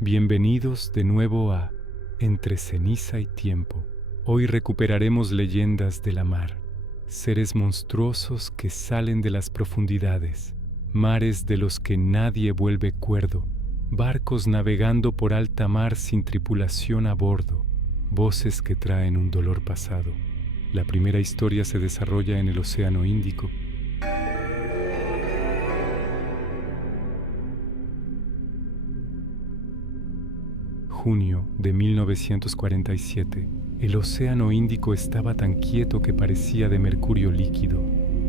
Bienvenidos de nuevo a Entre ceniza y tiempo. Hoy recuperaremos leyendas de la mar, seres monstruosos que salen de las profundidades, mares de los que nadie vuelve cuerdo, barcos navegando por alta mar sin tripulación a bordo, voces que traen un dolor pasado. La primera historia se desarrolla en el Océano Índico. Junio de 1947. El Océano Índico estaba tan quieto que parecía de mercurio líquido.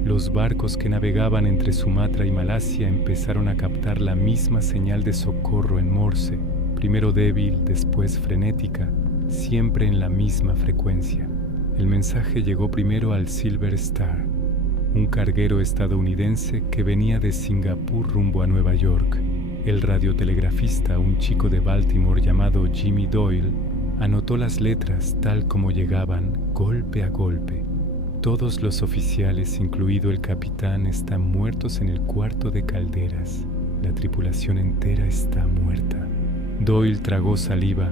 Los barcos que navegaban entre Sumatra y Malasia empezaron a captar la misma señal de socorro en Morse, primero débil, después frenética, siempre en la misma frecuencia. El mensaje llegó primero al Silver Star, un carguero estadounidense que venía de Singapur rumbo a Nueva York. El radiotelegrafista, un chico de Baltimore llamado Jimmy Doyle, anotó las letras tal como llegaban, golpe a golpe. Todos los oficiales, incluido el capitán, están muertos en el cuarto de calderas. La tripulación entera está muerta. Doyle tragó saliva.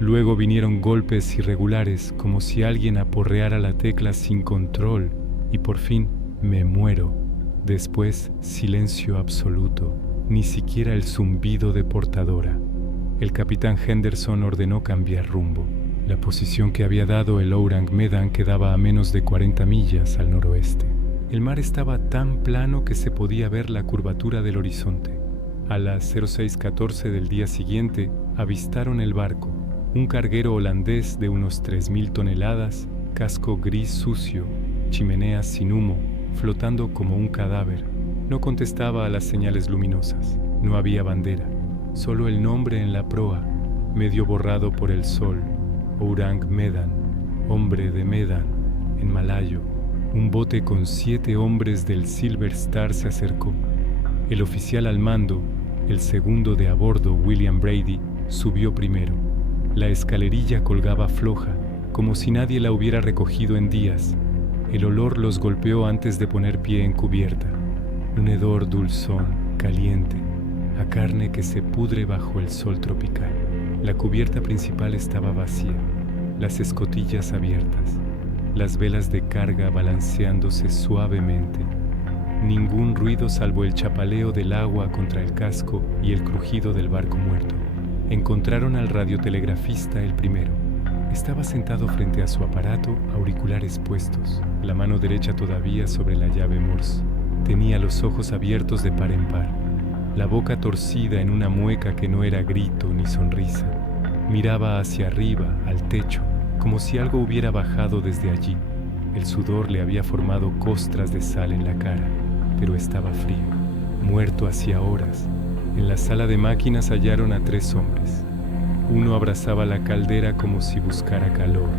Luego vinieron golpes irregulares, como si alguien aporreara la tecla sin control. Y por fin, me muero. Después, silencio absoluto. Ni siquiera el zumbido de portadora. El capitán Henderson ordenó cambiar rumbo. La posición que había dado el Ourang Medan quedaba a menos de 40 millas al noroeste. El mar estaba tan plano que se podía ver la curvatura del horizonte. A las 06:14 del día siguiente, avistaron el barco, un carguero holandés de unos 3.000 toneladas, casco gris sucio, chimeneas sin humo, flotando como un cadáver. No contestaba a las señales luminosas. No había bandera, solo el nombre en la proa, medio borrado por el sol. Ourang Medan, hombre de Medan, en malayo. Un bote con 7 hombres del Silver Star se acercó. El oficial al mando, el segundo de a bordo, William Brady, subió primero. La escalerilla colgaba floja, como si nadie la hubiera recogido en días. El olor los golpeó antes de poner pie en cubierta. Un hedor dulzón, caliente, a carne que se pudre bajo el sol tropical. La cubierta principal estaba vacía, las escotillas abiertas, las velas de carga balanceándose suavemente. Ningún ruido salvo el chapaleo del agua contra el casco y el crujido del barco muerto. Encontraron al radiotelegrafista el primero. Estaba sentado frente a su aparato, auriculares puestos, la mano derecha todavía sobre la llave Morse. Tenía los ojos abiertos de par en par, la boca torcida en una mueca que no era grito ni sonrisa. Miraba hacia arriba, al techo, como si algo hubiera bajado desde allí. El sudor le había formado costras de sal en la cara, pero estaba frío, muerto hacía horas. En la sala de máquinas hallaron a 3 hombres. Uno abrazaba la caldera como si buscara calor.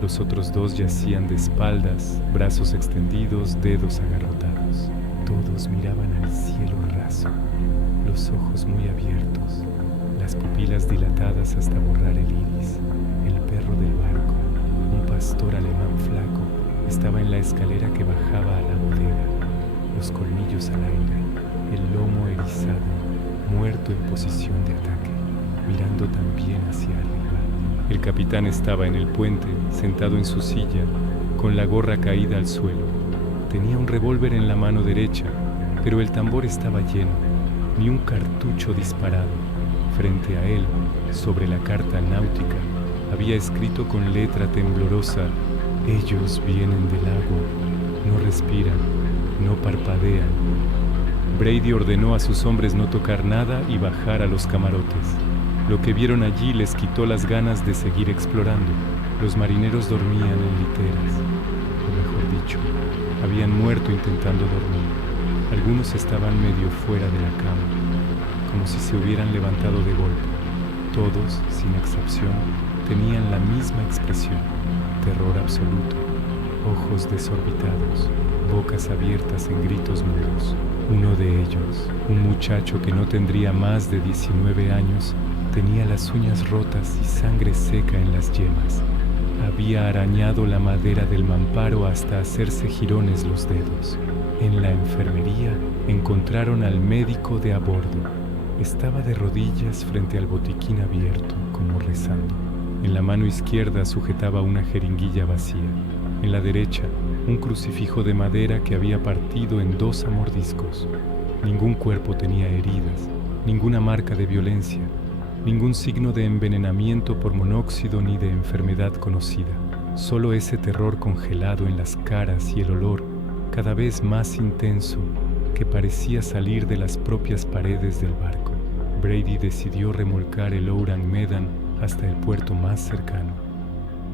Los otros 2 yacían de espaldas, brazos extendidos, dedos agarrotados. Todos miraban al cielo raso, los ojos muy abiertos, las pupilas dilatadas hasta borrar el iris. El perro del barco, un pastor alemán flaco, estaba en la escalera que bajaba a la bodega, los colmillos al aire, el lomo erizado, muerto en posición de ataque, mirando también hacia arriba. El capitán estaba en el puente, sentado en su silla, con la gorra caída al suelo. Tenía un revólver en la mano derecha, pero el tambor estaba lleno, ni un cartucho disparado. Frente a él, sobre la carta náutica, había escrito con letra temblorosa: ellos vienen del agua, no respiran, no parpadean. Brady ordenó a sus hombres no tocar nada y bajar a los camarotes. Lo que vieron allí les quitó las ganas de seguir explorando. Los marineros dormían en literas, o mejor dicho, habían muerto intentando dormir. Algunos estaban medio fuera de la cama, como si se hubieran levantado de golpe. Todos, sin excepción, tenían la misma expresión: terror absoluto, ojos desorbitados, bocas abiertas en gritos mudos. Uno de ellos, un muchacho que no tendría más de 19 años, tenía las uñas rotas y sangre seca en las yemas. Había arañado la madera del mamparo hasta hacerse jirones los dedos. En la enfermería encontraron al médico de a bordo. Estaba de rodillas frente al botiquín abierto, como rezando. En la mano izquierda sujetaba una jeringuilla vacía. En la derecha, un crucifijo de madera que había partido en 2 a mordiscos. Ningún cuerpo tenía heridas, ninguna marca de violencia, ningún signo de envenenamiento por monóxido ni de enfermedad conocida. Solo ese terror congelado en las caras y el olor, cada vez más intenso, que parecía salir de las propias paredes del barco. Brady decidió remolcar el Ourang Medan hasta el puerto más cercano.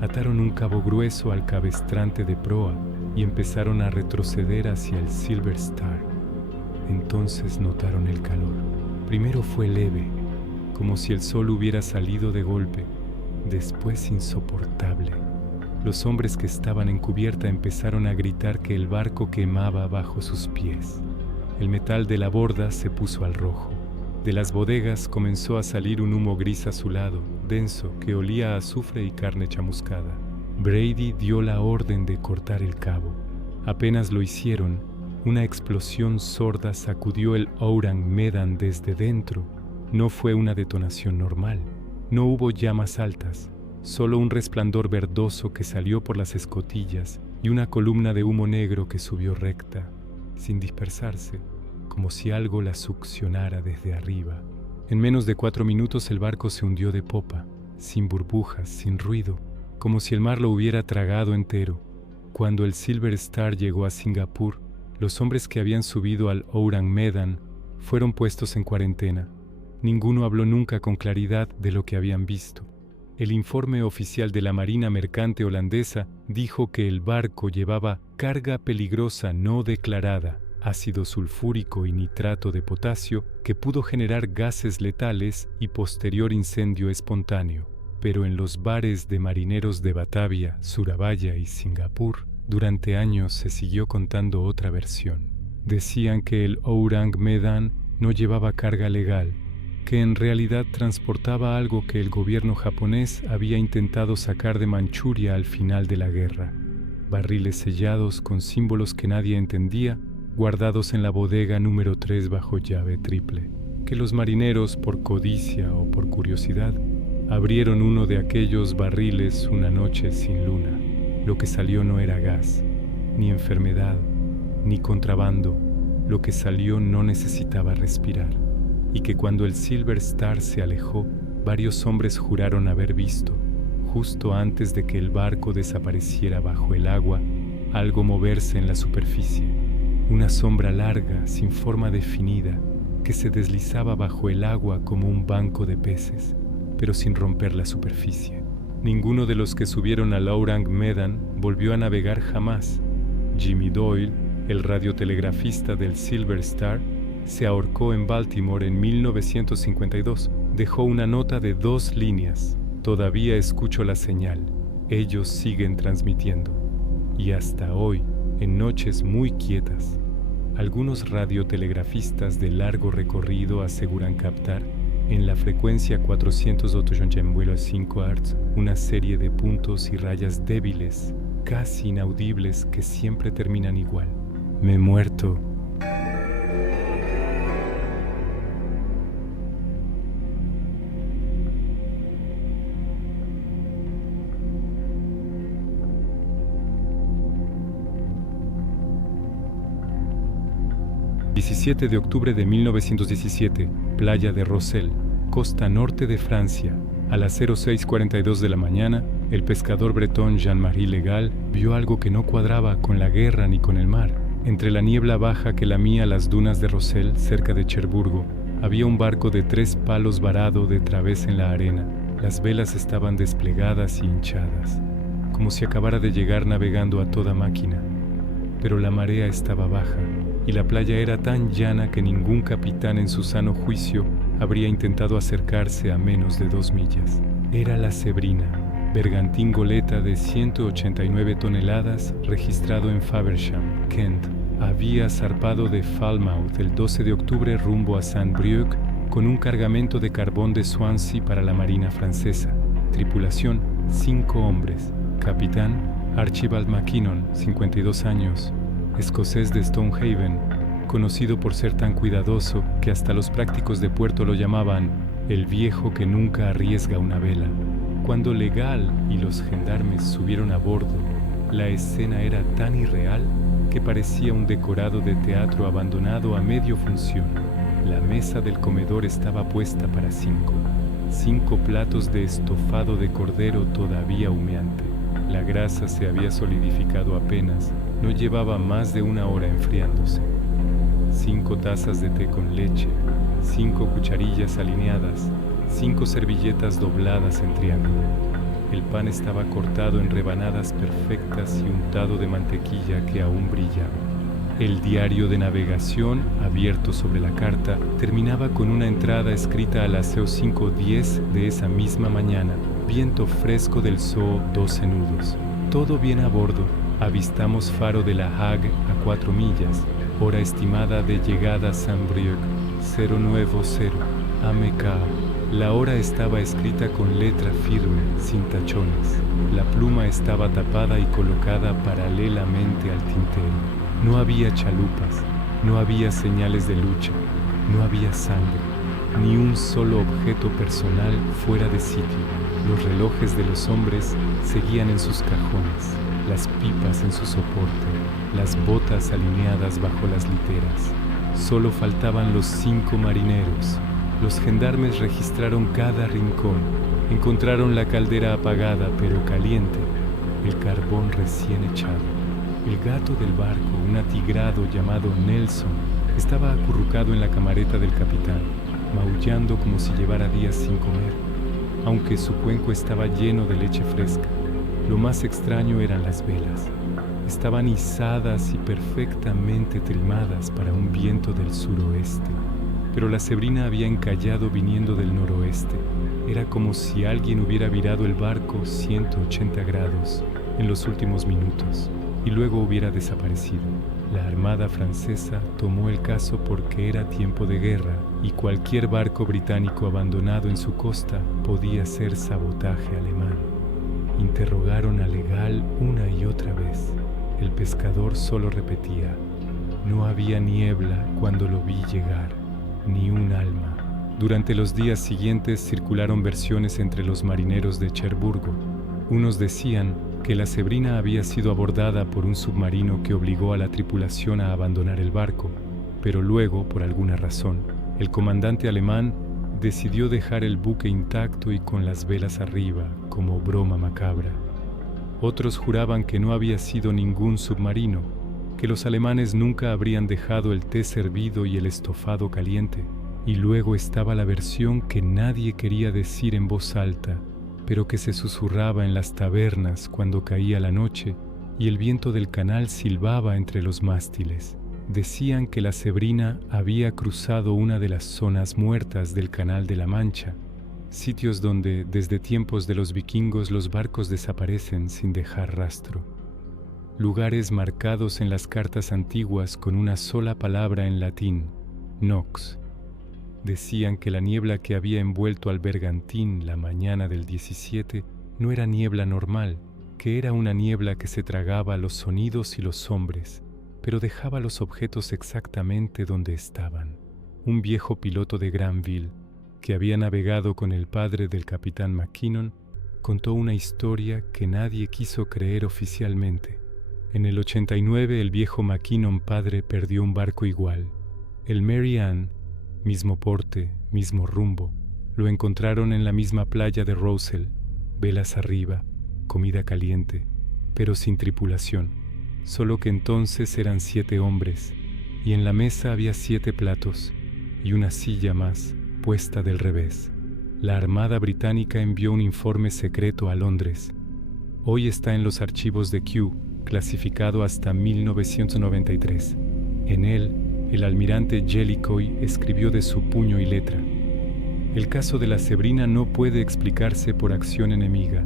Ataron un cabo grueso al cabestrante de proa y empezaron a retroceder hacia el Silver Star. Entonces notaron el calor. Primero fue leve, como si el sol hubiera salido de golpe, después insoportable. Los hombres que estaban en cubierta empezaron a gritar que el barco quemaba bajo sus pies. El metal de la borda se puso al rojo. De las bodegas comenzó a salir un humo gris azulado, denso, que olía a azufre y carne chamuscada. Brady dio la orden de cortar el cabo. Apenas lo hicieron, una explosión sorda sacudió el Ourang Medan desde dentro. No fue una detonación normal. No hubo llamas altas, solo un resplandor verdoso que salió por las escotillas y una columna de humo negro que subió recta, sin dispersarse, como si algo la succionara desde arriba. En menos de 4 minutos el barco se hundió de popa, sin burbujas, sin ruido, como si el mar lo hubiera tragado entero. Cuando el Silver Star llegó a Singapur, los hombres que habían subido al Ourang Medan fueron puestos en cuarentena. Ninguno habló nunca con claridad de lo que habían visto. El informe oficial de la Marina Mercante holandesa dijo que el barco llevaba carga peligrosa no declarada, ácido sulfúrico y nitrato de potasio, que pudo generar gases letales y posterior incendio espontáneo. Pero en los bares de marineros de Batavia, Surabaya y Singapur, durante años se siguió contando otra versión. Decían que el Ourang Medan no llevaba carga legal, que en realidad transportaba algo que el gobierno japonés había intentado sacar de Manchuria al final de la guerra. Barriles sellados con símbolos que nadie entendía, guardados en la bodega número 3 bajo llave triple, que los marineros, por codicia o por curiosidad, abrieron uno de aquellos barriles una noche sin luna. Lo que salió no era gas, ni enfermedad, ni contrabando. Lo que salió no necesitaba respirar. Y que cuando el Silver Star se alejó, varios hombres juraron haber visto, justo antes de que el barco desapareciera bajo el agua, algo moverse en la superficie. Una sombra larga, sin forma definida, que se deslizaba bajo el agua como un banco de peces, pero sin romper la superficie. Ninguno de los que subieron al Ourang Medan volvió a navegar jamás. Jimmy Doyle, el radiotelegrafista del Silver Star, se ahorcó en Baltimore en 1952. Dejó una nota de 2 líneas. Todavía escucho la señal. Ellos siguen transmitiendo. Y hasta hoy, en noches muy quietas, algunos radiotelegrafistas de largo recorrido aseguran captar, en la frecuencia 408,5 Hz, una serie de puntos y rayas débiles, casi inaudibles, que siempre terminan igual. Me he muerto. ...17 de octubre de 1917... Playa de Rossel, costa norte de Francia. A las 06:42 de la mañana... el pescador bretón Jean-Marie Legal... vio algo que no cuadraba con la guerra ni con el mar. Entre la niebla baja que lamía las dunas de Rossel, cerca de Cherburgo, había un barco de 3 palos varado de través en la arena. Las velas estaban desplegadas y hinchadas, como si acabara de llegar navegando a toda máquina. Pero la marea estaba baja, y la playa era tan llana que ningún capitán en su sano juicio habría intentado acercarse a menos de 2 millas. Era la Sebrina, bergantín goleta de 189 toneladas, registrado en Faversham, Kent. Había zarpado de Falmouth el 12 de octubre rumbo a Saint-Brieuc con un cargamento de carbón de Swansea para la Marina francesa. Tripulación, 5 hombres. Capitán, Archibald Mackinnon, 52 años, escocés de Stonehaven. conocido por ser tan cuidadoso que hasta los prácticos de puerto lo llamaban el viejo que nunca arriesga una vela. Cuando Legal y los gendarmes subieron a bordo, la escena era tan irreal que parecía un decorado de teatro abandonado a medio función. La mesa del comedor estaba puesta para 5 platos de estofado de cordero todavía humeante. La grasa se había solidificado apenas, no llevaba más de 1 hora enfriándose. 5 tazas de té con leche, 5 cucharillas alineadas, 5 servilletas dobladas en triángulo. El pan estaba cortado en rebanadas perfectas y untado de mantequilla que aún brillaba. El diario de navegación, abierto sobre la carta, terminaba con una entrada escrita a las 5:10 de esa misma mañana. Viento fresco del zoo, 12 nudos. Todo bien a bordo. Avistamos faro de La Hague a 4 millas. Hora estimada de llegada a Saint-Brieuc, 090 AMK. La hora estaba escrita con letra firme, sin tachones. La pluma estaba tapada y colocada paralelamente al tintero. No había chalupas, no había señales de lucha, no había sangre, ni un solo objeto personal fuera de sitio. Los relojes de los hombres seguían en sus cajones, las pipas en su soporte, las botas alineadas bajo las literas. Solo faltaban los 5 marineros. Los gendarmes registraron cada rincón. Encontraron la caldera apagada pero caliente, el carbón recién echado. El gato del barco, un atigrado llamado Nelson, estaba acurrucado en la camareta del capitán, maullando como si llevara días sin comer, aunque su cuenco estaba lleno de leche fresca. Lo más extraño eran las velas. Estaban izadas y perfectamente trimadas para un viento del suroeste, pero la Sebrina había encallado viniendo del noroeste. Era como si alguien hubiera virado el barco 180 grados en los últimos minutos y luego hubiera desaparecido. La Armada francesa tomó el caso porque era tiempo de guerra y cualquier barco británico abandonado en su costa podía ser sabotaje alemán. Interrogaron a Legal una y otra vez. El pescador solo repetía: no había niebla cuando lo vi llegar, ni un alma. Durante los días siguientes circularon versiones entre los marineros de Cherburgo. Unos decían que la Sebrina había sido abordada por un submarino que obligó a la tripulación a abandonar el barco, pero luego, por alguna razón, el comandante alemán decidió dejar el buque intacto y con las velas arriba, como broma macabra. Otros juraban que no había sido ningún submarino, que los alemanes nunca habrían dejado el té servido y el estofado caliente. Y luego estaba la versión que nadie quería decir en voz alta, pero que se susurraba en las tabernas cuando caía la noche y el viento del canal silbaba entre los mástiles. Decían que la Sebrina había cruzado una de las zonas muertas del Canal de la Mancha, sitios donde desde tiempos de los vikingos los barcos desaparecen sin dejar rastro. Lugares marcados en las cartas antiguas con una sola palabra en latín, nox. Decían que la niebla que había envuelto al bergantín la mañana del 17 no era niebla normal, que era una niebla que se tragaba los sonidos y los hombres, pero dejaba los objetos exactamente donde estaban. Un viejo piloto de Granville, que había navegado con el padre del capitán Mackinnon, contó una historia que nadie quiso creer oficialmente. En el 89 el viejo Mackinnon padre perdió un barco igual, el Mary Ann. Mismo porte, mismo rumbo. Lo encontraron en la misma playa de Rossell, velas arriba, comida caliente, pero sin tripulación. Solo que entonces eran 7 hombres, y en la mesa había 7 platos, y una silla más, puesta del revés. La Armada Británica envió un informe secreto a Londres. Hoy está en los archivos de Kew, clasificado hasta 1993. En él, el almirante Jellicoe escribió de su puño y letra: el caso de la Sebrina no puede explicarse por acción enemiga.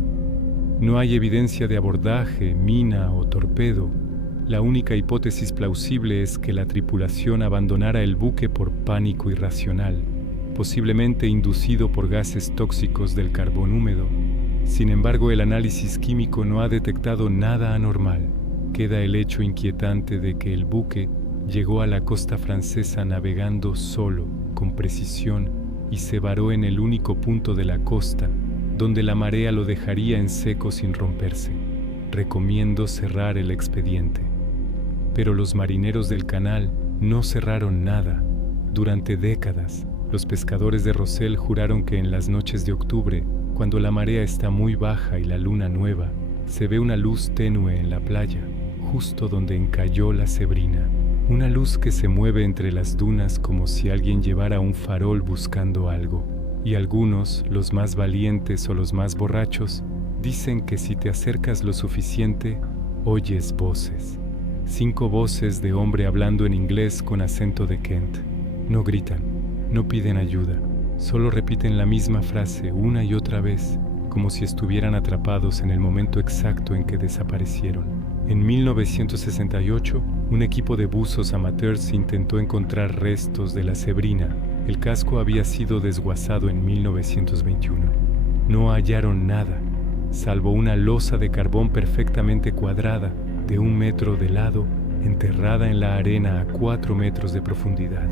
No hay evidencia de abordaje, mina o torpedo. La única hipótesis plausible es que la tripulación abandonara el buque por pánico irracional, posiblemente inducido por gases tóxicos del carbón húmedo. Sin embargo, el análisis químico no ha detectado nada anormal. Queda el hecho inquietante de que el buque Llegó a la costa francesa navegando solo, con precisión, y se varó en el único punto de la costa donde la marea lo dejaría en seco sin romperse. Recomiendo cerrar el expediente. Pero los marineros del canal no cerraron nada. Durante décadas, los pescadores de Rosell juraron que en las noches de octubre, cuando la marea está muy baja y la luna nueva, se ve una luz tenue en la playa, justo donde encalló la Sebrina. Una luz que se mueve entre las dunas como si alguien llevara un farol buscando algo. Y algunos, los más valientes o los más borrachos, dicen que si te acercas lo suficiente, oyes voces. 5 voces de hombre hablando en inglés con acento de Kent. No gritan, no piden ayuda, solo repiten la misma frase una y otra vez, como si estuvieran atrapados en el momento exacto en que desaparecieron. En 1968, un equipo de buzos amateurs intentó encontrar restos de la Sebrina. El casco había sido desguazado en 1921. No hallaron nada, salvo una losa de carbón perfectamente cuadrada, de 1 metro de lado, enterrada en la arena a 4 metros de profundidad.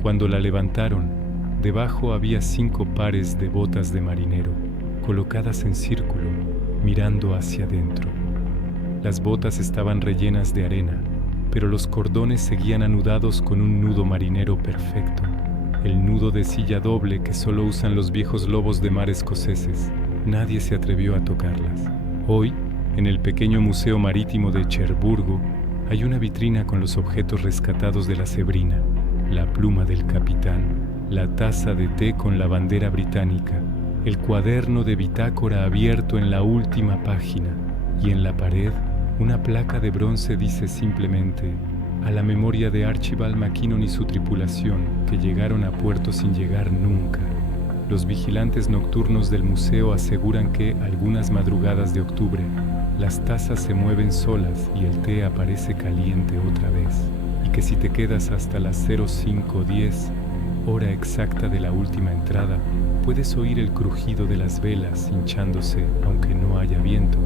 Cuando la levantaron, debajo había 5 pares de botas de marinero, colocadas en círculo, mirando hacia adentro. Las botas estaban rellenas de arena, pero los cordones seguían anudados con un nudo marinero perfecto. El nudo de silla doble que solo usan los viejos lobos de mar escoceses. Nadie se atrevió a tocarlas. Hoy, en el pequeño museo marítimo de Cherburgo, hay una vitrina con los objetos rescatados de la Sebrina, la pluma del capitán, la taza de té con la bandera británica, el cuaderno de bitácora abierto en la última página, y en la pared, una placa de bronce dice simplemente: a la memoria de Archibald McKinnon y su tripulación, que llegaron a puerto sin llegar nunca. Los vigilantes nocturnos del museo aseguran que, algunas madrugadas de octubre, las tazas se mueven solas y el té aparece caliente otra vez, y que si te quedas hasta las 05:10, hora exacta de la última entrada, puedes oír el crujido de las velas hinchándose aunque no haya viento,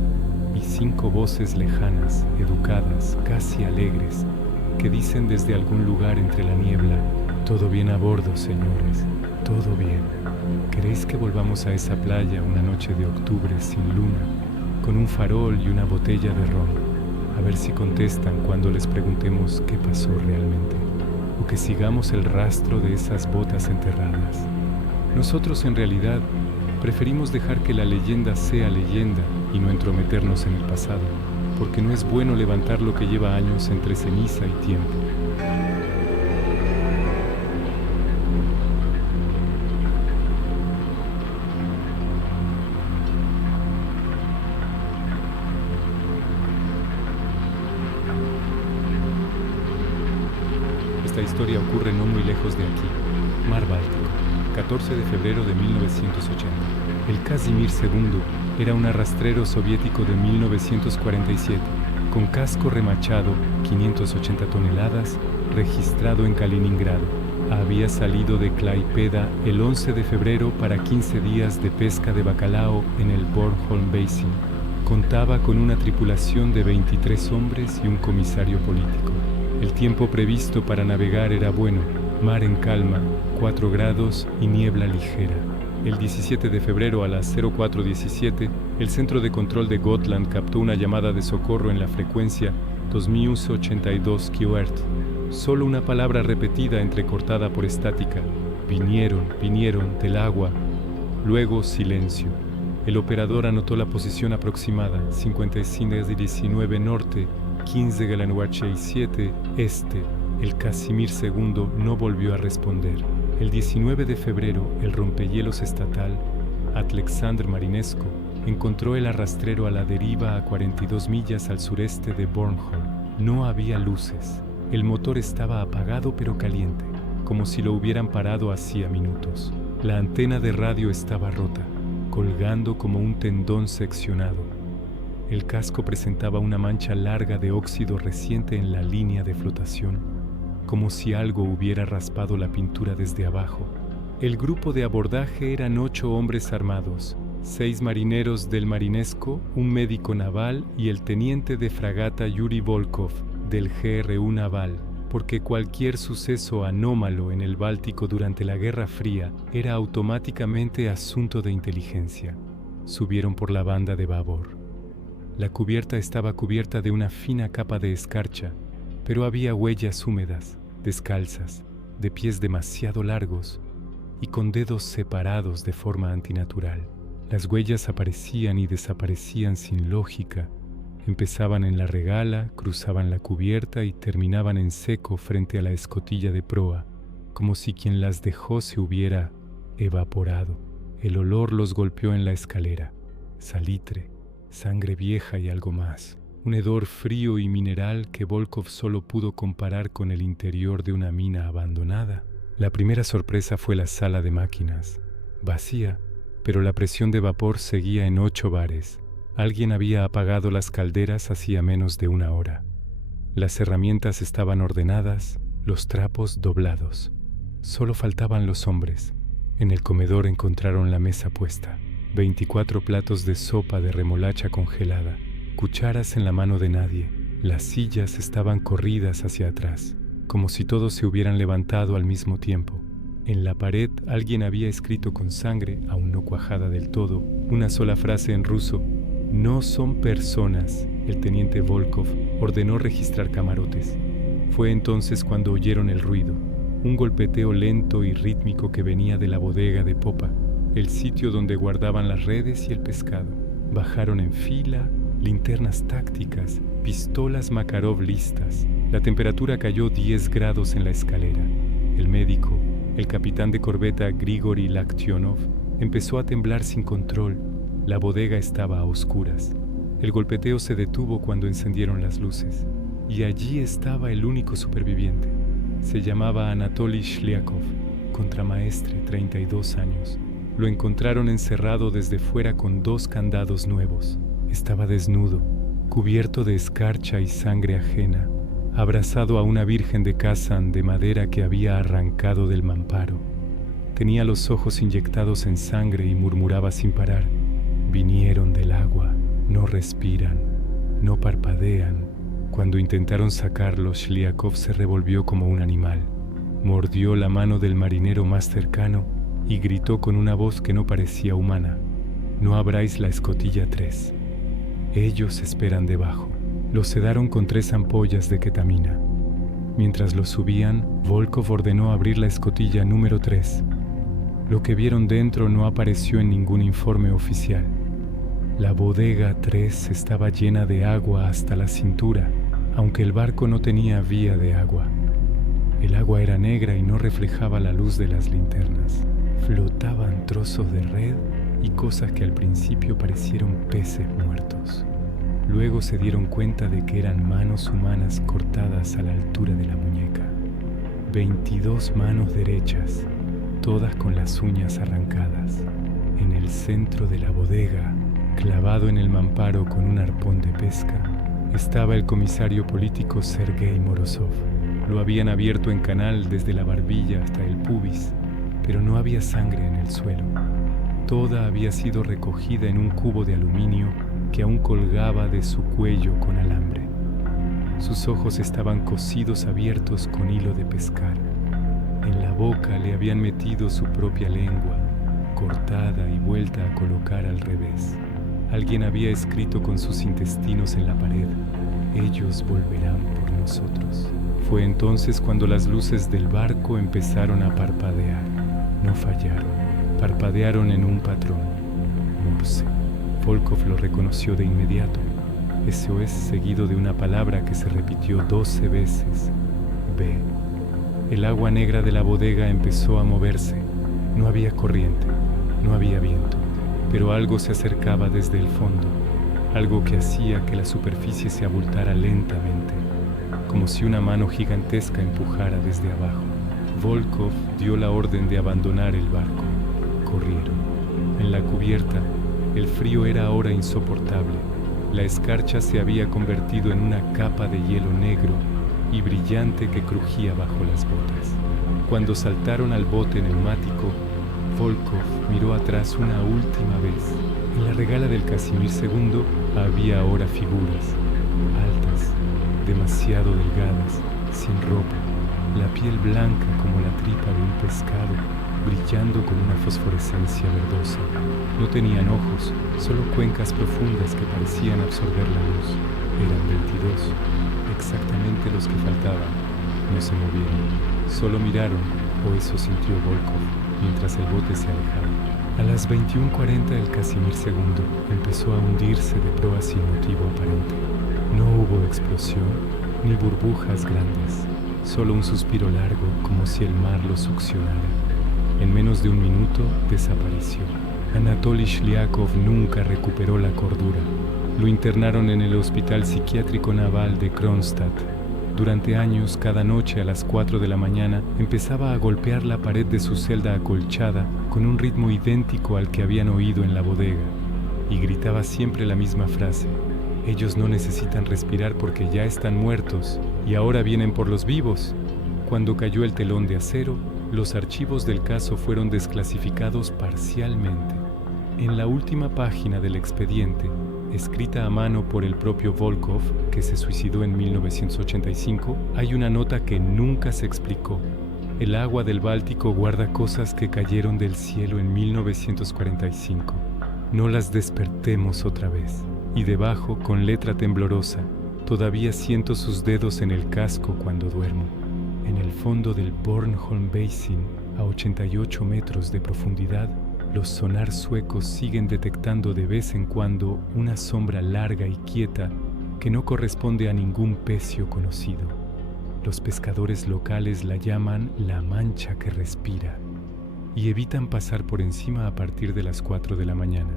y 5 voces lejanas, educadas, casi alegres, que dicen desde algún lugar entre la niebla: todo bien a bordo, señores, todo bien. ¿Queréis que volvamos a esa playa una noche de octubre sin luna, con un farol y una botella de ron? A ver si contestan cuando les preguntemos qué pasó realmente, o que sigamos el rastro de esas botas enterradas. Nosotros en realidad preferimos dejar que la leyenda sea leyenda y no entrometernos en el pasado, porque no es bueno levantar lo que lleva años entre ceniza y tiempo. Esta historia ocurre no muy lejos de aquí, Mar Báltico, 14 de febrero de 1980. El Casimir II era un arrastrero soviético de 1947, con casco remachado, 580 toneladas, registrado en Kaliningrado. Había salido de Klaipėda el 11 de febrero para 15 días de pesca de bacalao en el Bornholm Basin. Contaba con una tripulación de 23 hombres y un comisario político. El tiempo previsto para navegar era bueno, mar en calma, 4 grados y niebla ligera. El 17 de febrero a las 04:17, el centro de control de Gotland captó una llamada de socorro en la frecuencia 2082 kHz. Solo una palabra repetida entrecortada por estática: vinieron, del agua. Luego silencio. El operador anotó la posición aproximada: 55:19 norte, 15 Glenwachey 7 este. El Casimir II no volvió a responder. El 19 de febrero, el rompehielos estatal, Alexander Marinesco, encontró el arrastrero a la deriva a 42 millas al sureste de Bornholm. No había luces. El motor estaba apagado pero caliente, como si lo hubieran parado hacía minutos. La antena de radio estaba rota, colgando como un tendón seccionado. El casco presentaba una mancha larga de óxido reciente en la línea de flotación, como si algo hubiera raspado la pintura desde abajo. El grupo de abordaje eran 8 hombres armados, 6 marineros del Marinesco, un médico naval y el teniente de fragata Yuri Volkov del GRU naval. porque cualquier suceso anómalo en el Báltico durante la Guerra Fría era automáticamente asunto de inteligencia. Subieron por la banda de babor. La cubierta estaba cubierta de una fina capa de escarcha, pero había huellas húmedas, descalzas, de pies demasiado largos y con dedos separados de forma antinatural. Las huellas aparecían y desaparecían sin lógica. Empezaban en la regala, cruzaban la cubierta y terminaban en seco frente a la escotilla de proa, como si quien las dejó se hubiera evaporado. El olor los golpeó en la escalera. Salitre, sangre vieja y algo más. Un hedor frío y mineral que Volkov solo pudo comparar con el interior de una mina abandonada. La primera sorpresa fue la sala de máquinas, vacía, pero la presión de vapor seguía en 8 bares. Alguien había apagado las calderas hacía menos de 1 hora. Las herramientas estaban ordenadas, los trapos doblados. Solo faltaban los hombres. En el comedor encontraron la mesa puesta, 24 platos de sopa de remolacha congelada, cucharas en la mano de nadie. Las sillas estaban corridas hacia atrás, como si todos se hubieran levantado al mismo tiempo. En la pared alguien había escrito con sangre, aún no cuajada del todo, una sola frase en ruso: "No son personas". El teniente Volkov ordenó registrar camarotes. Fue entonces cuando oyeron el ruido, un golpeteo lento y rítmico que venía de la bodega de popa, el sitio donde guardaban las redes y el pescado. Bajaron en fila, linternas tácticas, pistolas Makarov listas. La temperatura cayó 10 grados en la escalera. El médico, el capitán de corbeta Grigori Laktionov, empezó a temblar sin control. La bodega estaba a oscuras. El golpeteo se detuvo cuando encendieron las luces, y allí estaba el único superviviente. Se llamaba Anatoly Shliakov, contramaestre, 32 años. Lo encontraron encerrado desde fuera con 2 candados nuevos. Estaba desnudo, cubierto de escarcha y sangre ajena, abrazado a una virgen de Kazán de madera que había arrancado del mamparo. Tenía los ojos inyectados en sangre y murmuraba sin parar: "Vinieron del agua, no respiran, no parpadean". Cuando intentaron sacarlo, Shliakov se revolvió como un animal, mordió la mano del marinero más cercano y gritó con una voz que no parecía humana: "No abráis la escotilla 3. Ellos esperan debajo". Lo sedaron con 3 ampollas de ketamina. Mientras lo subían, Volkov ordenó abrir la escotilla número 3. Lo que vieron dentro no apareció en ningún informe oficial. La bodega 3 estaba llena de agua hasta la cintura, aunque el barco no tenía vía de agua. El agua era negra y no reflejaba la luz de las linternas. Flotaban trozos de red y cosas que al principio parecieron peces muertos. Luego se dieron cuenta de que eran manos humanas cortadas a la altura de la muñeca. 22 manos derechas, todas con las uñas arrancadas. En el centro de la bodega, clavado en el mamparo con un arpón de pesca, estaba el comisario político Sergei Morozov. Lo habían abierto en canal desde la barbilla hasta el pubis, pero no había sangre en el suelo. Toda había sido recogida en un cubo de aluminio que aún colgaba de su cuello con alambre. Sus ojos estaban cosidos abiertos con hilo de pescar. En la boca le habían metido su propia lengua, cortada y vuelta a colocar al revés. Alguien había escrito con sus intestinos en la pared: "Ellos volverán por nosotros". Fue entonces cuando las luces del barco empezaron a parpadear. No fallaron. Parpadearon en un patrón: Morse. Volkov lo reconoció de inmediato. SOS seguido de una palabra que se repitió 12 veces: B. El agua negra de la bodega empezó a moverse. No había corriente, no había viento, pero algo se acercaba desde el fondo, algo que hacía que la superficie se abultara lentamente, como si una mano gigantesca empujara desde abajo. Volkov dio la orden de abandonar el barco. Corrieron. En la cubierta, el frío era ahora insoportable. La escarcha se había convertido en una capa de hielo negro y brillante que crujía bajo las botas. Cuando saltaron al bote neumático, Volkov miró atrás una última vez. En la regala del Casimir II había ahora figuras, altas, demasiado delgadas, sin ropa, la piel blanca como la tripa de un pescado, brillando con una fosforescencia verdosa. No tenían ojos, solo cuencas profundas que parecían absorber la luz. Eran 22, exactamente los que faltaban. No se movieron, solo miraron, o eso sintió Volkov, mientras el bote se alejaba. A las 21:40 el Casimir II empezó a hundirse de proa sin motivo aparente. No hubo explosión, ni burbujas grandes, solo un suspiro largo como si el mar lo succionara. En menos de un minuto desapareció. Anatoly Shliakov nunca recuperó la cordura. Lo internaron en el Hospital Psiquiátrico Naval de Kronstadt. Durante años, cada noche a las 4 de la mañana, empezaba a golpear la pared de su celda acolchada con un ritmo idéntico al que habían oído en la bodega, y gritaba siempre la misma frase: ellos no necesitan respirar porque ya están muertos, y ahora vienen por los vivos. Cuando cayó el telón de acero, los archivos del caso fueron desclasificados parcialmente. En la última página del expediente, escrita a mano por el propio Volkov, que se suicidó en 1985, hay una nota que nunca se explicó. El agua del Báltico guarda cosas que cayeron del cielo en 1945. No las despertemos otra vez. Y debajo, con letra temblorosa, todavía siento sus dedos en el casco cuando duermo. En el fondo del Bornholm Basin, a 88 metros de profundidad, los sonar suecos siguen detectando de vez en cuando una sombra larga y quieta que no corresponde a ningún pecio conocido. Los pescadores locales la llaman la mancha que respira y evitan pasar por encima a partir de las 4 de la mañana.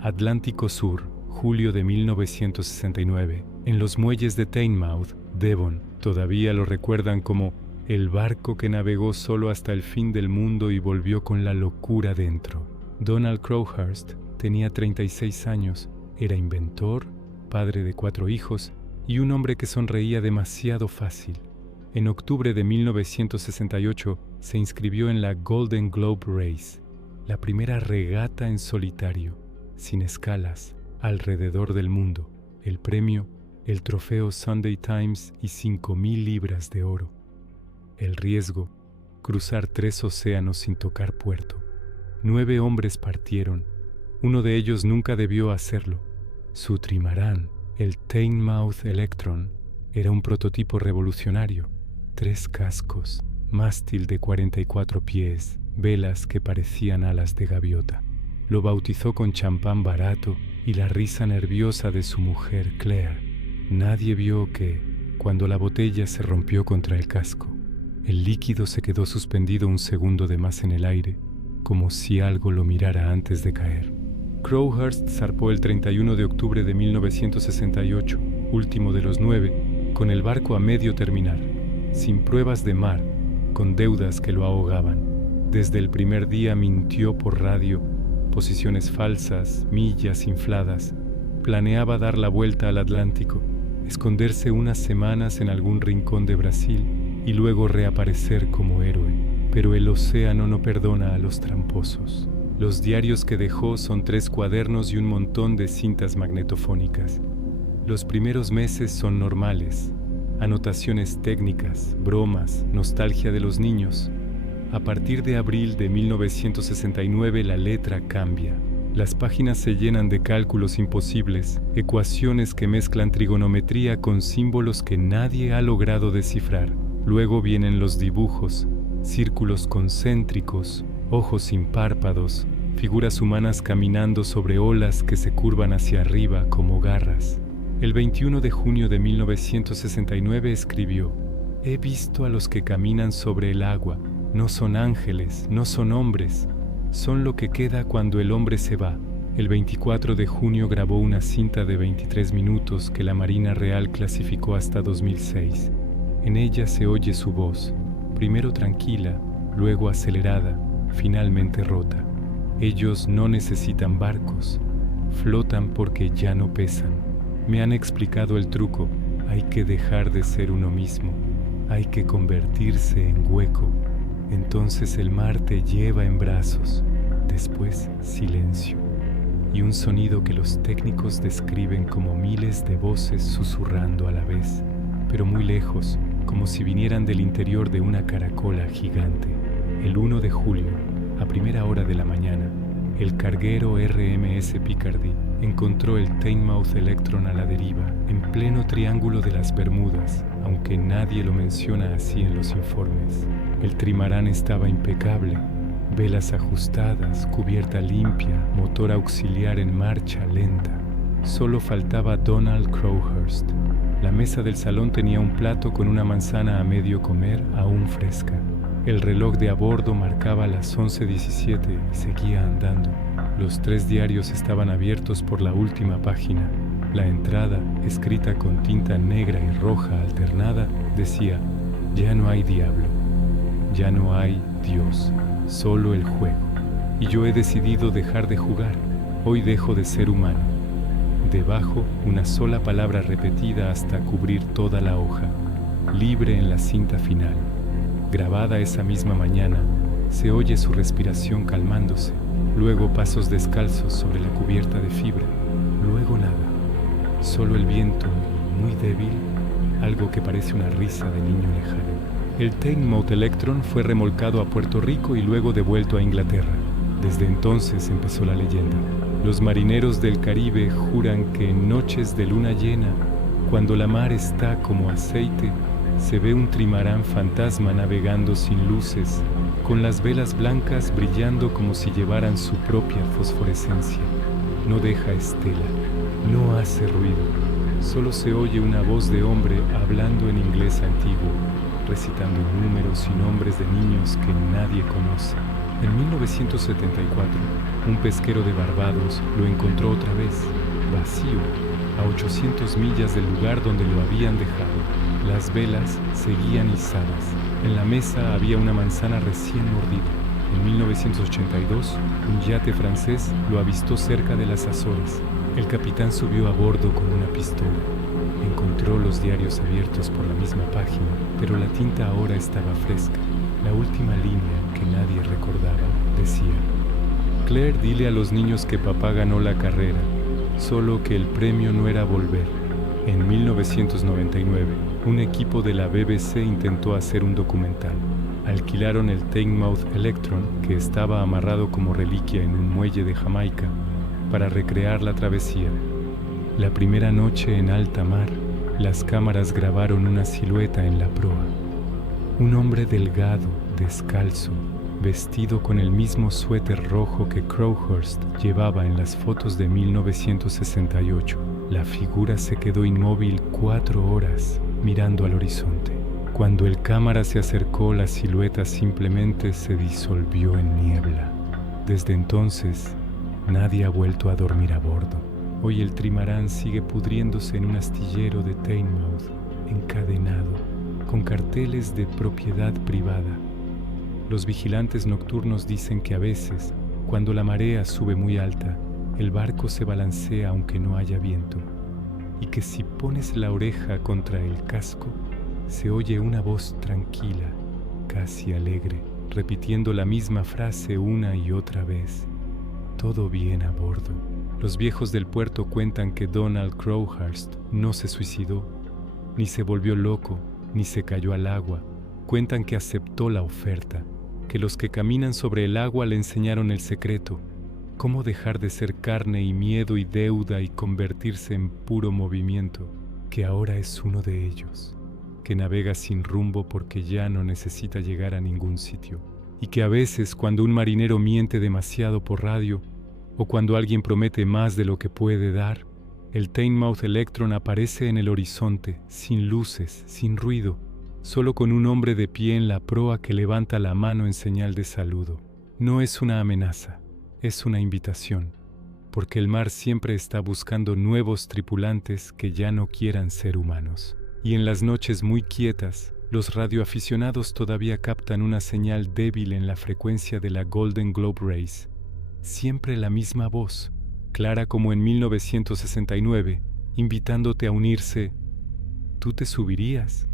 Atlántico Sur, julio de 1969. En los muelles de Teignmouth, Devon, todavía lo recuerdan como el barco que navegó solo hasta el fin del mundo y volvió con la locura dentro. Donald Crowhurst tenía 36 años, era inventor, padre de 4 hijos y un hombre que sonreía demasiado fácil. En octubre de 1968 se inscribió en la Golden Globe Race, la primera regata en solitario, sin escalas, alrededor del mundo. El premio, el trofeo Sunday Times y 5,000 libras de oro. El riesgo, cruzar 3 océanos sin tocar puerto. 9 hombres partieron. Uno de ellos nunca debió hacerlo. Su trimarán, el Teignmouth Electron, era un prototipo revolucionario. 3 cascos, mástil de 44 pies, velas que parecían alas de gaviota. Lo bautizó con champán barato y la risa nerviosa de su mujer Claire. Nadie vio que, cuando la botella se rompió contra el casco, el líquido se quedó suspendido un segundo de más en el aire, como si algo lo mirara antes de caer. Crowhurst zarpó el 31 de octubre de 1968, último de los 9, con el barco a medio terminar, sin pruebas de mar, con deudas que lo ahogaban. Desde el primer día mintió por radio, posiciones falsas, millas infladas. Planeaba dar la vuelta al Atlántico, esconderse unas semanas en algún rincón de Brasil y luego reaparecer como héroe. Pero el océano no perdona a los tramposos. Los diarios que dejó son 3 cuadernos y un montón de cintas magnetofónicas. Los primeros meses son normales. Anotaciones técnicas, bromas, nostalgia de los niños. A partir de abril de 1969 la letra cambia. Las páginas se llenan de cálculos imposibles, ecuaciones que mezclan trigonometría con símbolos que nadie ha logrado descifrar. Luego vienen los dibujos, círculos concéntricos, ojos sin párpados, figuras humanas caminando sobre olas que se curvan hacia arriba como garras. El 21 de junio de 1969 escribió: «He visto a los que caminan sobre el agua. No son ángeles, no son hombres, son lo que queda cuando el hombre se va». El 24 de junio grabó una cinta de 23 minutos que la Marina Real clasificó hasta 2006. En ella se oye su voz, primero tranquila, luego acelerada, finalmente rota. Ellos no necesitan barcos, flotan porque ya no pesan. Me han explicado el truco, hay que dejar de ser uno mismo, hay que convertirse en hueco. Entonces el mar te lleva en brazos, Después, silencio. Y un sonido que los técnicos describen como miles de voces susurrando a la vez, pero muy lejos, como si vinieran del interior de una caracola gigante. El 1 de julio, a primera hora de la mañana, el carguero RMS Picardy encontró el Teignmouth Electron a la deriva, en pleno Triángulo de las Bermudas, aunque nadie lo menciona así en los informes. El trimarán estaba impecable, velas ajustadas, cubierta limpia, motor auxiliar en marcha lenta. Solo faltaba Donald Crowhurst. La mesa del salón tenía un plato con una manzana a medio comer, aún fresca. El reloj de a bordo marcaba las 11:17 y seguía andando. Los 3 diarios estaban abiertos por la última página. La entrada, escrita con tinta negra y roja alternada, decía: «Ya no hay diablo, ya no hay Dios, solo el juego. Y yo he decidido dejar de jugar. Hoy dejo de ser humano». Debajo, una sola palabra repetida hasta cubrir toda la hoja: «Libre» en la cinta final. Grabada esa misma mañana, se oye su respiración calmándose, luego pasos descalzos sobre la cubierta de fibra, luego nada, solo el viento, muy débil, algo que parece una risa de niño lejano. El Teignmouth Electron fue remolcado a Puerto Rico y luego devuelto a Inglaterra. Desde entonces empezó la leyenda. Los marineros del Caribe juran que en noches de luna llena, cuando la mar está como aceite, se ve un trimarán fantasma navegando sin luces, con las velas blancas brillando como si llevaran su propia fosforescencia. No deja estela, no hace ruido, solo se oye una voz de hombre hablando en inglés antiguo, recitando números y nombres de niños que nadie conoce. En 1974, un pesquero de Barbados lo encontró otra vez, vacío, a 800 millas del lugar donde lo habían dejado. Las velas seguían izadas. En la mesa había una manzana recién mordida. En 1982, un yate francés lo avistó cerca de las Azores. El capitán subió a bordo con una pistola. Encontró los diarios abiertos por la misma página, pero la tinta ahora estaba fresca. La última línea, que nadie recordaba, decía: «Claire, dile a los niños que papá ganó la carrera, solo que el premio no era volver». En 1999, un equipo de la BBC intentó hacer un documental. Alquilaron el Teignmouth Electron, que estaba amarrado como reliquia en un muelle de Jamaica, para recrear la travesía. La primera noche en alta mar, las cámaras grabaron una silueta en la proa. Un hombre delgado, descalzo, vestido con el mismo suéter rojo que Crowhurst llevaba en las fotos de 1968. La figura se quedó inmóvil 4 horas, mirando al horizonte. Cuando el cámara se acercó, la silueta simplemente se disolvió en niebla. Desde entonces, nadie ha vuelto a dormir a bordo. Hoy el trimarán sigue pudriéndose en un astillero de Teignmouth, encadenado, con carteles de propiedad privada. Los vigilantes nocturnos dicen que a veces, cuando la marea sube muy alta, el barco se balancea aunque no haya viento, y que si pones la oreja contra el casco, se oye una voz tranquila, casi alegre, repitiendo la misma frase una y otra vez: «Todo bien a bordo». Los viejos del puerto cuentan que Donald Crowhurst no se suicidó, ni se volvió loco, ni se cayó al agua. Cuentan que aceptó la oferta, que los que caminan sobre el agua le enseñaron el secreto: cómo dejar de ser carne y miedo y deuda y convertirse en puro movimiento, que ahora es uno de ellos, que navega sin rumbo porque ya no necesita llegar a ningún sitio, y que a veces, cuando un marinero miente demasiado por radio, o cuando alguien promete más de lo que puede dar, el Teignmouth Electron aparece en el horizonte, sin luces, sin ruido, solo con un hombre de pie en la proa que levanta la mano en señal de saludo. No es una amenaza, es una invitación, porque el mar siempre está buscando nuevos tripulantes que ya no quieran ser humanos. Y en las noches muy quietas, los radioaficionados todavía captan una señal débil en la frecuencia de la Golden Globe Race. Siempre la misma voz, clara como en 1969, invitándote a unirse. ¿Tú te subirías?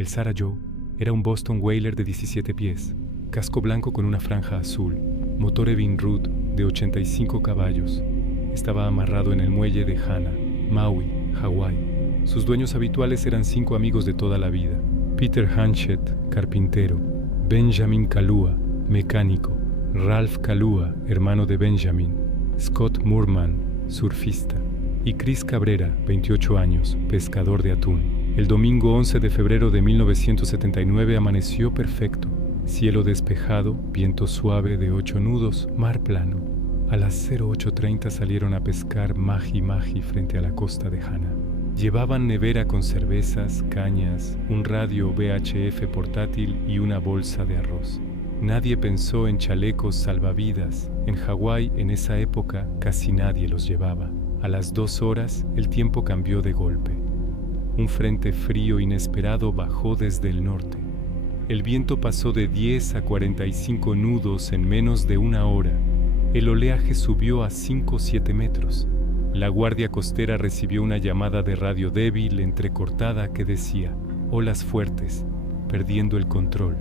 El Sarah Joe era un Boston Whaler de 17 pies, casco blanco con una franja azul, motor Evinrude de 85 caballos. Estaba amarrado en el muelle de Hana, Maui, Hawái. Sus dueños habituales eran 5 amigos de toda la vida: Peter Hanchett, carpintero; Benjamin Kalua, mecánico; Ralph Kalua, hermano de Benjamin; Scott Moorman, surfista; y Chris Cabrera, 28 años, pescador de atún. El domingo 11 de febrero de 1979 amaneció perfecto. Cielo despejado, viento suave de 8 nudos, mar plano. A las 08:30 salieron a pescar maji-maji frente a la costa de Hana. Llevaban nevera con cervezas, cañas, un radio VHF portátil y una bolsa de arroz. Nadie pensó en chalecos salvavidas. En Hawái, en esa época, casi nadie los llevaba. A las 2 horas, el tiempo cambió de golpe. Un frente frío inesperado bajó desde el norte. El viento pasó de 10 a 45 nudos en menos de una hora. El oleaje subió a 5 o 7 metros. La guardia costera recibió una llamada de radio débil, entrecortada, que decía: olas fuertes, perdiendo el control.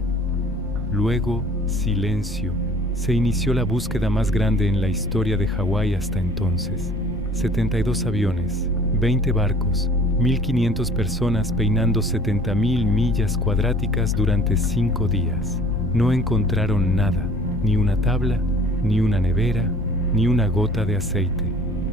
Luego, silencio. Se inició la búsqueda más grande en la historia de Hawái hasta entonces. 72 aviones, 20 barcos, 1.500 personas peinando 70.000 millas cuadráticas durante 5 días. No encontraron nada, ni una tabla, ni una nevera, ni una gota de aceite.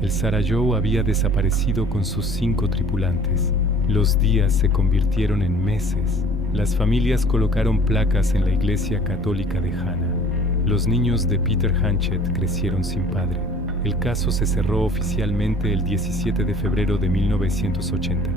El Sarah Joe había desaparecido con sus 5 tripulantes. Los días se convirtieron en meses. Las familias colocaron placas en la iglesia católica de Hana. Los niños de Peter Hanchett crecieron sin padre. El caso se cerró oficialmente el 17 de febrero de 1980.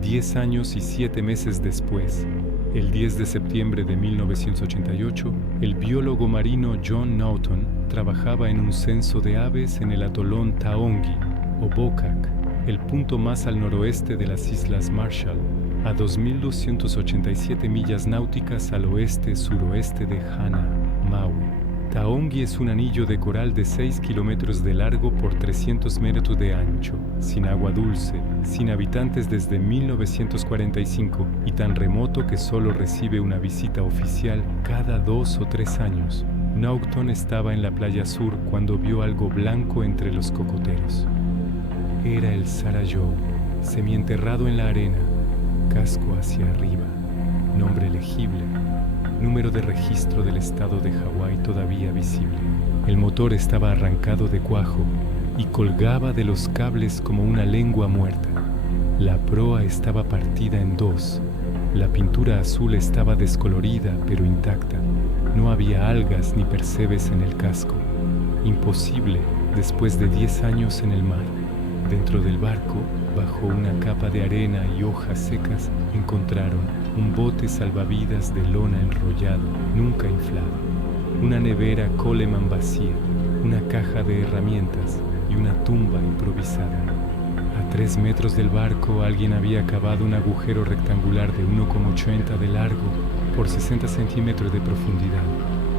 10 años y 7 meses después, el 10 de septiembre de 1988, el biólogo marino John Naughton trabajaba en un censo de aves en el atolón Taongi, o Bocac, el punto más al noroeste de las Islas Marshall, a 2.287 millas náuticas al oeste-suroeste de Hana, Maui. Taongi es un anillo de coral de 6 kilómetros de largo por 300 metros de ancho, sin agua dulce, sin habitantes desde 1945 y tan remoto que solo recibe una visita oficial cada 2 o 3 años. Naughton estaba en la playa sur cuando vio algo blanco entre los cocoteros. Era el Sarah Joe, semienterrado en la arena, casco hacia arriba, nombre legible, número de registro del estado de Hawái todavía visible. El motor estaba arrancado de cuajo y colgaba de los cables como una lengua muerta. La proa estaba partida en 2. La pintura azul estaba descolorida pero intacta. No había algas ni percebes en el casco. Imposible después de 10 años en el mar. Dentro del barco, bajo una capa de arena y hojas secas, encontraron un bote salvavidas de lona enrollado, nunca inflado, una nevera Coleman vacía, una caja de herramientas y una tumba improvisada. A 3 metros del barco alguien había cavado un agujero rectangular de 1,80 de largo por 60 centímetros de profundidad.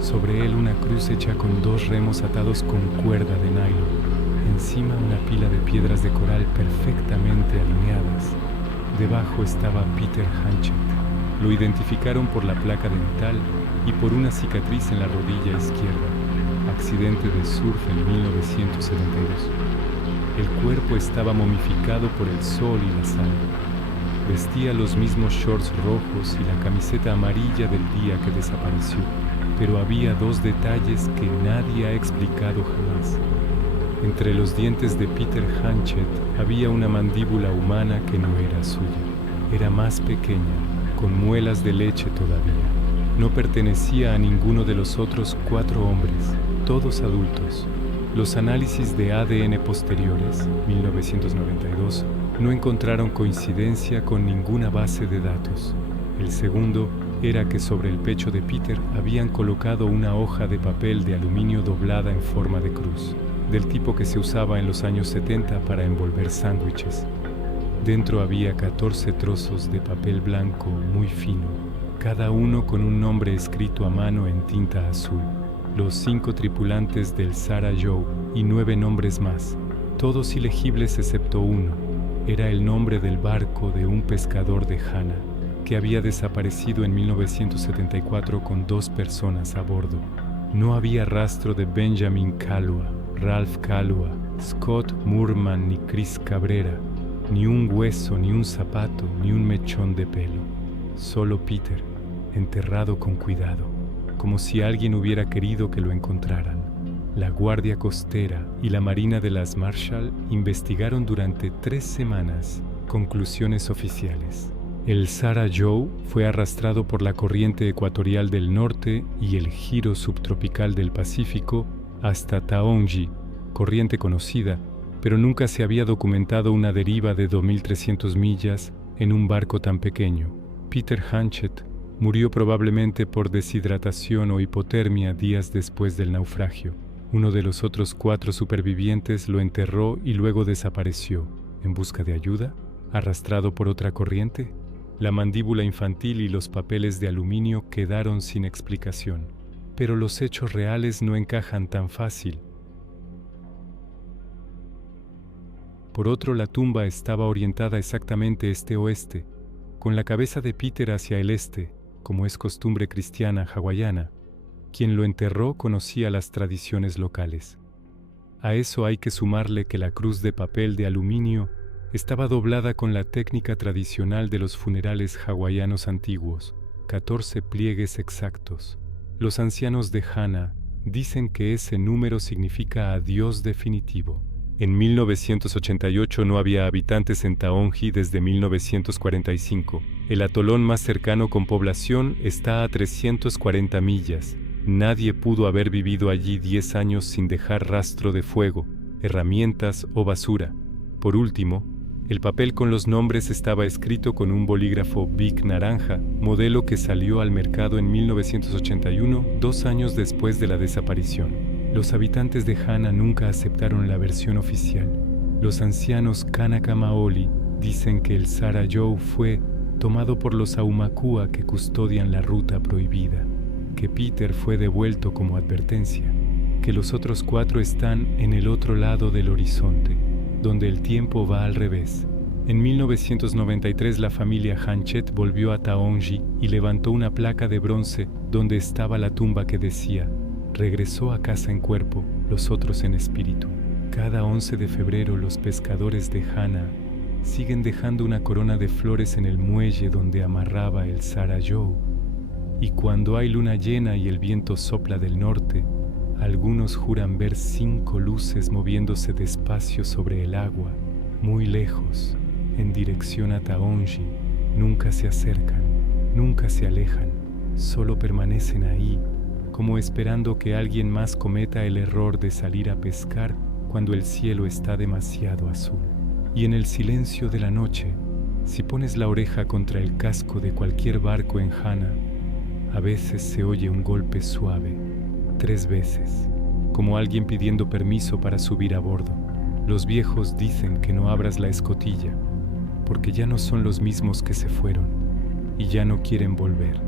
Sobre él una cruz hecha con 2 remos atados con cuerda de nylon. Encima una pila de piedras de coral perfectamente alineadas. Debajo estaba Peter Hanchett. Lo identificaron por la placa dental y por una cicatriz en la rodilla izquierda. Accidente de surf en 1972. El cuerpo estaba momificado por el sol y la sal. Vestía los mismos shorts rojos y la camiseta amarilla del día que desapareció. Pero había 2 detalles que nadie ha explicado jamás. Entre los dientes de Peter Hanchett había una mandíbula humana que no era suya. Era más pequeña, con muelas de leche todavía. No pertenecía a ninguno de los otros 4 hombres, todos adultos. Los análisis de ADN posteriores, 1992, no encontraron coincidencia con ninguna base de datos. El segundo era que sobre el pecho de Peter habían colocado una hoja de papel de aluminio doblada en forma de cruz, del tipo que se usaba en los años 70 para envolver sándwiches. Dentro había 14 trozos de papel blanco muy fino, cada uno con un nombre escrito a mano en tinta azul. Los 5 tripulantes del Sarah Joe y 9 nombres más, todos ilegibles excepto uno. Era el nombre del barco de un pescador de Hana. que había desaparecido en 1974 con 2 personas a bordo. No había rastro de Benjamin Kaluuya, Ralph Kaluuya, Scott Moorman ni Chris Cabrera, ni un hueso, ni un zapato, ni un mechón de pelo. Solo Peter, enterrado con cuidado, como si alguien hubiera querido que lo encontraran. La Guardia Costera y la Marina de las Marshall investigaron durante 3 semanas. Conclusiones oficiales. El Sarah Joe fue arrastrado por la corriente ecuatorial del norte y el giro subtropical del Pacífico hasta Taongi, corriente conocida, pero nunca se había documentado una deriva de 2.300 millas en un barco tan pequeño. Peter Hanchett murió probablemente por deshidratación o hipotermia días después del naufragio. Uno de los otros 4 supervivientes lo enterró y luego desapareció. ¿En busca de ayuda? ¿Arrastrado por otra corriente? La mandíbula infantil y los papeles de aluminio quedaron sin explicación. Pero los hechos reales no encajan tan fácil. Por otro, la tumba estaba orientada exactamente este-oeste, con la cabeza de Peter hacia el este, como es costumbre cristiana hawaiana. Quien lo enterró conocía las tradiciones locales. A eso hay que sumarle que la cruz de papel de aluminio estaba doblada con la técnica tradicional de los funerales hawaianos antiguos, 14 pliegues exactos. Los ancianos de Hana dicen que ese número significa adiós definitivo. En 1988 no había habitantes en Taongi desde 1945. El atolón más cercano con población está a 340 millas. Nadie pudo haber vivido allí 10 años sin dejar rastro de fuego, herramientas o basura. Por último, el papel con los nombres estaba escrito con un bolígrafo Bic naranja, modelo que salió al mercado en 1981, 2 años después de la desaparición. Los habitantes de Hana nunca aceptaron la versión oficial. Los ancianos Kanaka Maoli dicen que el Sarah Joe fue tomado por los Aumakua que custodian la ruta prohibida, que Peter fue devuelto como advertencia, que los otros 4 están en el otro lado del horizonte, donde el tiempo va al revés. En 1993 la familia Hanchett volvió a Taongi y levantó una placa de bronce donde estaba la tumba que decía: regresó a casa en cuerpo, los otros en espíritu. Cada 11 de febrero los pescadores de Hana siguen dejando una corona de flores en el muelle donde amarraba el Sarah Joe. Y cuando hay luna llena y el viento sopla del norte, algunos juran ver 5 luces moviéndose despacio sobre el agua, muy lejos, en dirección a Taongi. Nunca se acercan, nunca se alejan, solo permanecen ahí, como esperando que alguien más cometa el error de salir a pescar cuando el cielo está demasiado azul. Y en el silencio de la noche, si pones la oreja contra el casco de cualquier barco en Hana, a veces se oye un golpe suave, 3 veces, como alguien pidiendo permiso para subir a bordo. Los viejos dicen que no abras la escotilla, porque ya no son los mismos que se fueron y ya no quieren volver.